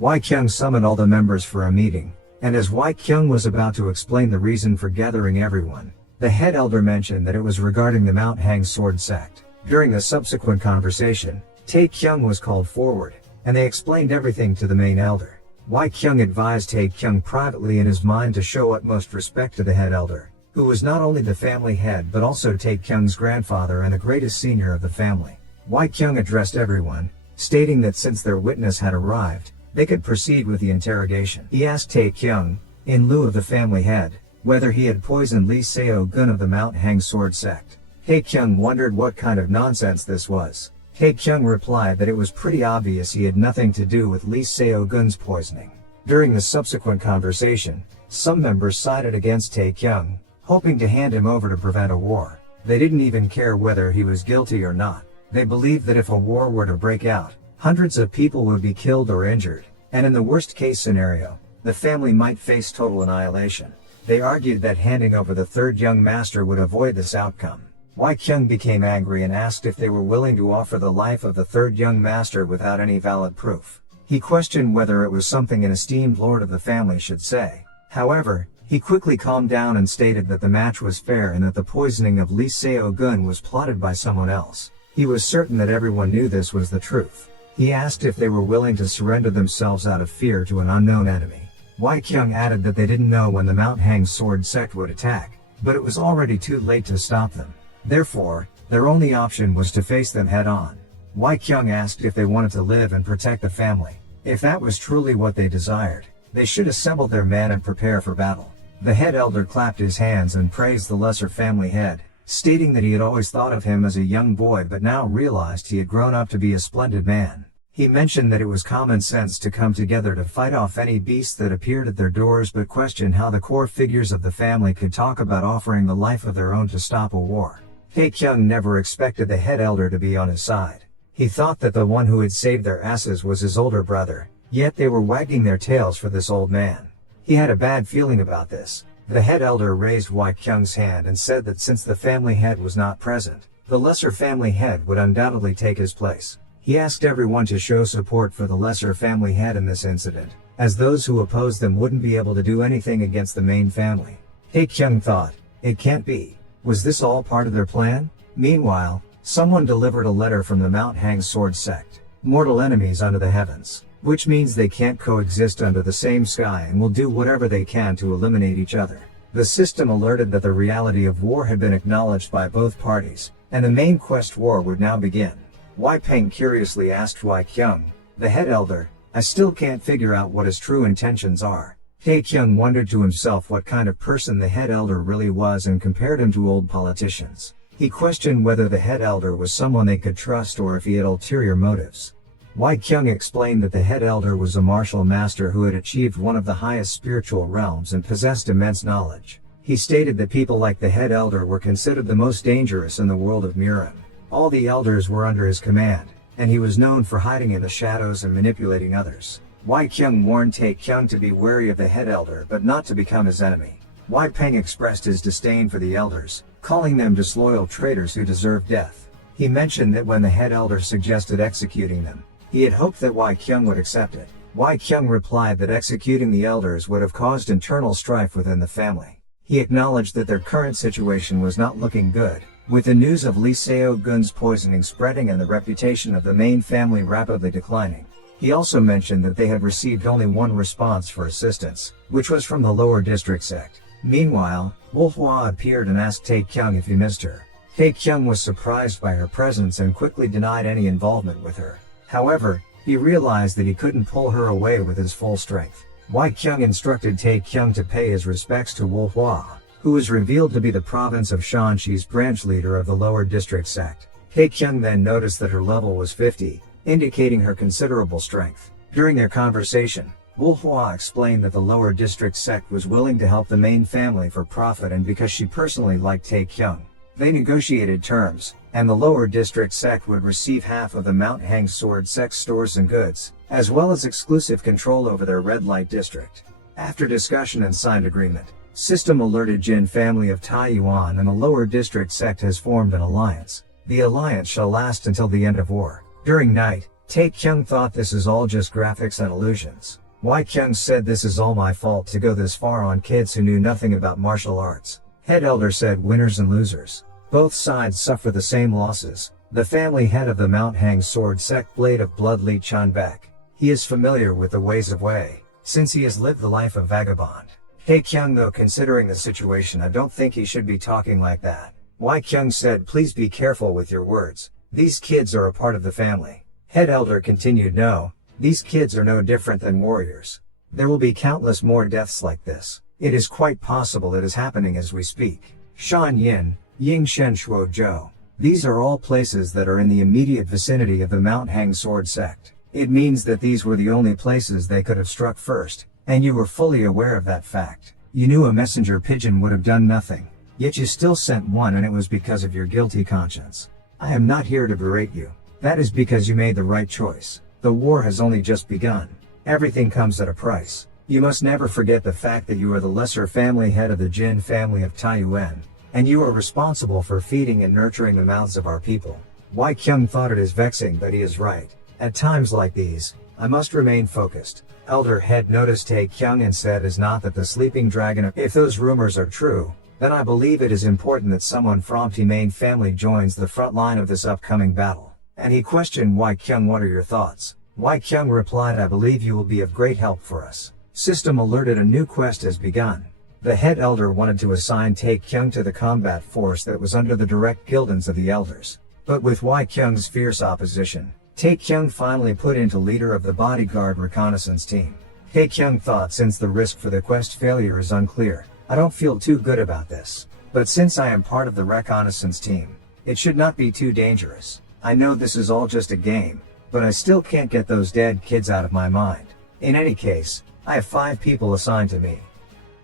Wai Kyung summoned all the members for a meeting, and as Wai Kyung was about to explain the reason for gathering everyone, the head elder mentioned that it was regarding the Mount Hang sword sect. During the subsequent conversation, Tae-Kyung was called forward, and they explained everything to the main elder. Wai Kyung advised Tae-Kyung privately in his mind to show utmost respect to the head elder, who was not only the family head but also Tae-Kyung's grandfather and the greatest senior of the family. Wai Kyung addressed everyone, stating that since their witness had arrived, they could proceed with the interrogation. He asked Tae-Kyung, in lieu of the family head, whether he had poisoned Lee Seo-gun of the Mount Hang sword sect. Tae-Kyung wondered what kind of nonsense this was. Tae-Kyung replied that it was pretty obvious he had nothing to do with Lee Seo-gun's poisoning. During the subsequent conversation, some members sided against Tae-Kyung, hoping to hand him over to prevent a war. They didn't even care whether he was guilty or not. They believed that if a war were to break out, hundreds of people would be killed or injured, and in the worst case scenario, the family might face total annihilation. They argued that handing over the third young master would avoid this outcome. Wai Kyung became angry and asked if they were willing to offer the life of the third young master without any valid proof. He questioned whether it was something an esteemed lord of the family should say. However, he quickly calmed down and stated that the match was fair and that the poisoning of Lee Seo-gun was plotted by someone else. He was certain that everyone knew this was the truth. He asked if they were willing to surrender themselves out of fear to an unknown enemy. Wai Kyung added that they didn't know when the Mount Hang sword sect would attack, but it was already too late to stop them. Therefore, their only option was to face them head on. Wai Kyung asked if they wanted to live and protect the family. If that was truly what they desired, they should assemble their men and prepare for battle. The head elder clapped his hands and praised the lesser family head, stating that he had always thought of him as a young boy but now realized he had grown up to be a splendid man. He mentioned that it was common sense to come together to fight off any beasts that appeared at their doors but questioned how the core figures of the family could talk about offering the life of their own to stop a war. Tae-Kyung never expected the head elder to be on his side. He thought that the one who had saved their asses was his older brother, yet they were wagging their tails for this old man. He had a bad feeling about this. The head elder raised Wai Kyung's hand and said that since the family head was not present, the lesser family head would undoubtedly take his place. He asked everyone to show support for the lesser family head in this incident, as those who opposed them wouldn't be able to do anything against the main family. Tae-Kyung thought, it can't be. Was this all part of their plan? Meanwhile, someone delivered a letter from the Mount Hang sword sect. Mortal enemies under the heavens, which means they can't coexist under the same sky and will do whatever they can to eliminate each other. The system alerted that the reality of war had been acknowledged by both parties, and the main quest war would now begin. Wai Peng curiously asked Wai Kyung, the head elder, I still can't figure out what his true intentions are. Tae-Kyung wondered to himself what kind of person the head elder really was and compared him to old politicians. He questioned whether the head elder was someone they could trust or if he had ulterior motives. Wai Kyung explained that the head elder was a martial master who had achieved one of the highest spiritual realms and possessed immense knowledge. He stated that people like the head elder were considered the most dangerous in the world of Murim. All the elders were under his command, and he was known for hiding in the shadows and manipulating others. Wai Kyung warned Tae-Kyung to be wary of the head elder but not to become his enemy. Wai Peng expressed his disdain for the elders, calling them disloyal traitors who deserved death. He mentioned that when the head elder suggested executing them, he had hoped that Wai Kyung would accept it. Wai Kyung replied that executing the elders would have caused internal strife within the family. He acknowledged that their current situation was not looking good, with the news of Lee Seo-gun's poisoning spreading and the reputation of the main family rapidly declining. He also mentioned that they had received only one response for assistance, which was from the lower district sect. Meanwhile, Manhwa appeared and asked Tae-Kyung if he missed her. Tae-Kyung was surprised by her presence and quickly denied any involvement with her. However, he realized that he couldn't pull her away with his full strength. Wai Kyung instructed Tae-Kyung to pay his respects to Manhwa, who was revealed to be the province of Shanxi's branch leader of the lower district sect. Tae-Kyung then noticed that her level was 50, indicating her considerable strength. During their conversation, Manhwa explained that the lower district sect was willing to help the main family for profit and because she personally liked Tae-Kyung. They negotiated terms, and the lower district sect would receive half of the Mount Hang sword sect stores and goods, as well as exclusive control over their red light district. After discussion and signed agreement, system alerted Jin family of Taiyuan and the lower district sect has formed an alliance. The alliance shall last until the end of war. During night, Tae-Kyung thought this is all just graphics and illusions. Wai-Kyung said this is all my fault to go this far on kids who knew nothing about martial arts. Head elder said winners and losers. Both sides suffer the same losses. The family head of the Mount Hang sword sect Blade of Blood Lee Chan-bek. He is familiar with the ways of Wei, since he has lived the life of vagabond. Tae-Kyung, though, considering the situation, I don't think he should be talking like that. Wai-Kyung said, please be careful with your words. These kids are a part of the family. Head elder continued, no, these kids are no different than warriors. There will be countless more deaths like this. It is quite possible it is happening as we speak. Shan Yin, Ying Shen Shuo Zhou. These are all places that are in the immediate vicinity of the Mount Hang sword sect. It means that these were the only places they could have struck first, and you were fully aware of that fact. You knew a messenger pigeon would have done nothing, yet you still sent one, and it was because of your guilty conscience. I am not here to berate you. That is because you made the right choice. The war has only just begun. Everything comes at a price. You must never forget the fact that you are the lesser family head of the Jin family of Taiyuan, and you are responsible for feeding and nurturing the mouths of our people. Wai-Kyung thought it is vexing, but he is right. At times like these, I must remain focused. Elder Head noticed Tae-Kyung and said, is not that the sleeping dragon? If those rumors are true, then I believe it is important that someone from the main family joins the front line of this upcoming battle. And he questioned Wai-Kyung, what are your thoughts? Wai-Kyung replied, I believe you will be of great help for us. System alerted, a new quest has begun. The head elder wanted to assign Tae-Kyung to the combat force that was under the direct guidance of the elders. But with Wai-Kyung's fierce opposition, Tae-Kyung finally put into leader of the bodyguard reconnaissance team. Tae-Kyung thought, since the risk for the quest failure is unclear, I don't feel too good about this. But since I am part of the reconnaissance team, it should not be too dangerous. I know this is all just a game, but I still can't get those dead kids out of my mind. In any case, I have 5 people assigned to me.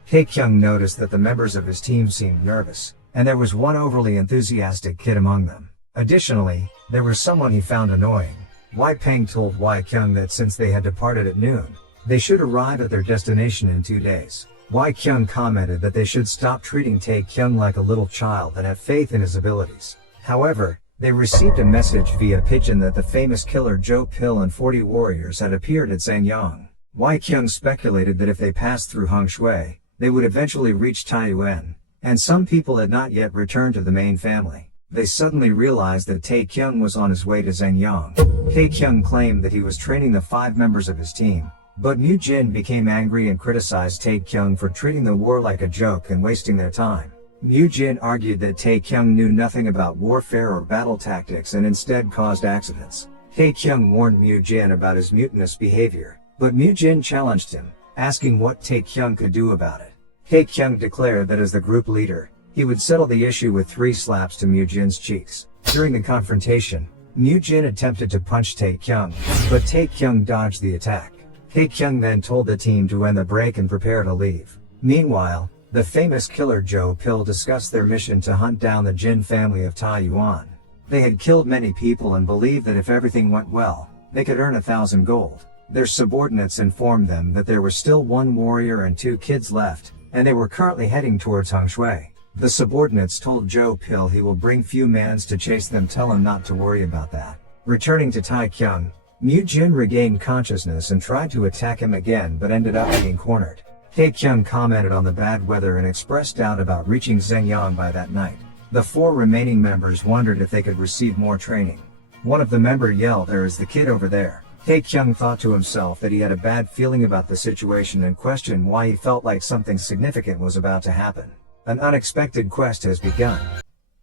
Tae-Kyung noticed that the members of his team seemed nervous, and there was one overly enthusiastic kid among them. Additionally, there was someone he found annoying. Wai Peng told Wai-Kyung that since they had departed at noon, they should arrive at their destination in 2 days. Wai-Kyung commented that they should stop treating Tae-Kyung like a little child and have faith in his abilities. However, they received a message via pigeon that the famous killer Joe Pill and 40 warriors had appeared at Zhengyang. Wai-Kyung speculated that if they passed through Hongshui, they would eventually reach Taiyuan, and some people had not yet returned to the main family. They suddenly realized that Tae-Kyung was on his way to Zhengyang. Tae-Kyung claimed that he was training the 5 members of his team, but Mu Jin became angry and criticized Tae-Kyung for treating the war like a joke and wasting their time. Mu Jin argued that Tae-Kyung knew nothing about warfare or battle tactics and instead caused accidents. Tae-Kyung warned Mu Jin about his mutinous behavior, but Mu Jin challenged him, asking what Tae-Kyung could do about it. Tae-Kyung declared that as the group leader, he would settle the issue with 3 slaps to Mu Jin's cheeks. During the confrontation, Mu Jin attempted to punch Tae-Kyung, but Tae-Kyung dodged the attack. Tae-Kyung then told the team to end the break and prepare to leave. Meanwhile, the famous killer Joe Pill discussed their mission to hunt down the Jin family of Taiyuan. They had killed many people and believed that if everything went well, they could earn 1,000 gold. Their subordinates informed them that there was still 1 warrior and 2 kids left, and they were currently heading towards Hongshui. The subordinates told Joe Pill he will bring few mans to chase them, tell him not to worry about that. Returning to Tae-Kyung, Mu Jin regained consciousness and tried to attack him again but ended up being cornered. Tae-Kyung commented on the bad weather and expressed doubt about reaching Zhengyang by that night. The 4 remaining members wondered if they could receive more training. One of the members yelled, "There is the kid over there." Tae-Kyung thought to himself that he had a bad feeling about the situation and questioned why he felt like something significant was about to happen. An unexpected quest has begun.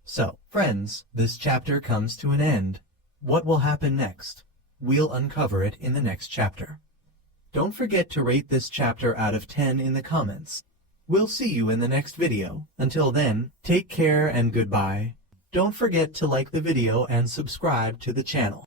So, friends, this chapter comes to an end. What will happen next? We'll uncover it in the next chapter. Don't forget to rate this chapter out of 10 in the comments. We'll see you in the next video. Until then, take care and goodbye. Don't forget to like the video and subscribe to the channel.